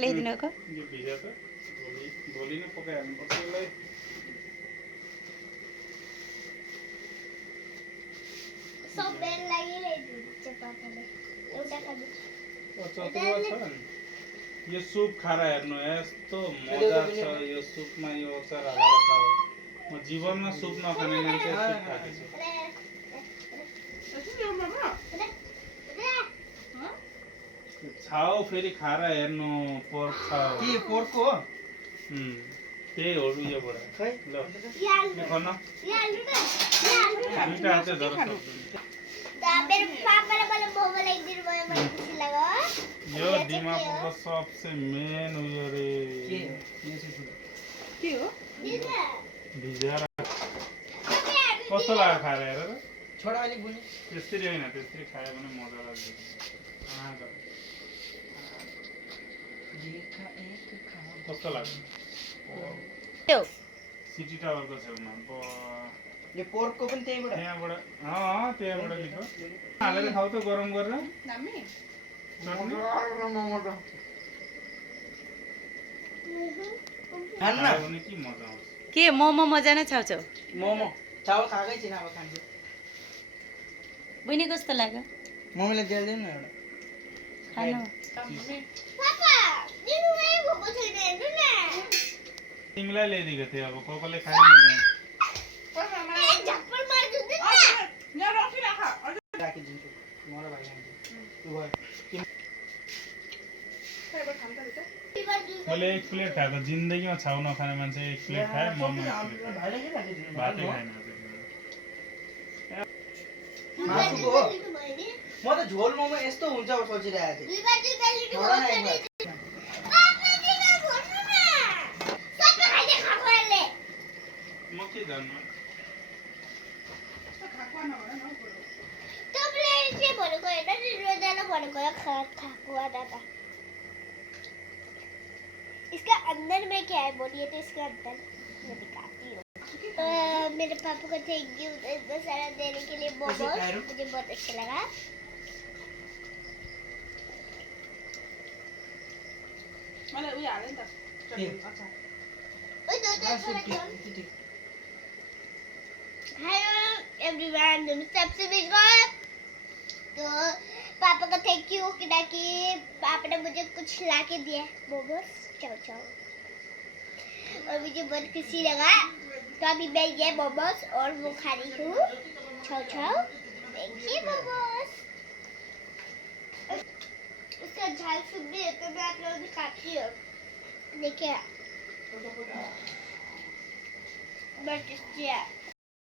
ल्याइदिनुको यो भिजा त भोलि नै पकाइहाल्नु पर्छ यसलाई। चतुर्वा छ नि यो सुप खाएर हेर्नु यस्तो मजा छ यो सुपमा यो अचार हालेर खाऊ। म जीवनमा सुप नखाने मान्छे सुप खाएको छु। छाउ फेरि खाएर हेर्नु पोर्क छाउ के पोर्क हो त्यही हो उयोबाट खै ल यो खान दुईटा हात चाहिँ धर मेरे पापा ने बोला मोमो लाइक दिन मैं खुशी लगा यो दिमापुरको सबसे मेन उयो रे के हो भिजाएर कस्तो लाग्यो खाएर हेर र छोडा अलिक बुझ्नु त्यसरी होइन त्यसरी खायो भने मजा लाग्छ। कस्तो लाग्छ सिटी टावरको छेउमा यो पोर्कको पनि त्यहीबाट त्यहाँबाट त्यहाँबाट लिएको हालेर खाऊ त गरम गरेर खानु न भने के मजा आउँछ। के मोमो मजा नै छाउँछौ मोमो चावल खाएकै छैन अब खान्छु। बुझ्ने कस्तो लाग्यो मम्मीले दिएदैन न एउटा खानु पापा दिनु नै भोको छैन हेर्नु न तिमीलाई ल्याइदिएको थिएँ अब कोकोले खाएन झप्पड मार्छु नि राखिदिन्छु म र भाइ खान्छु लु भयो मैले एक प्लेट खाएको जिन्दगीमा छाउ नखाने मान्छे एक प्लेट खाए मोमो भातै खाएन। मासुको हो म त झोल मोमो यस्तो हुन्छ सोचिरहेको थिएँ छोडा न एकबार म के जान्नु इसका अंदर में क्या है बोलिए तो इसके अंदर मैं दिखाती हूँ। मेरे पापा को थैंक यू इतना सारा देने के लिए मोमोज मुझे बहुत अच्छा लगा। हेलो एवरीवन सबसे तो पापा का थैंक यू कि पापा ने मुझे कुछ ला के दिया मोमोज चाओ चाओ और मुझे बहुत खुशी लगा। तो अभी मैं ये मोमोज और वो खा रही हूँ चाओ चाओ देखिए मोमोज उसका झाल सूप भी है तो मैं आप लोगों को दिखाती हूँ। देखिए बहुत टेस्टी है।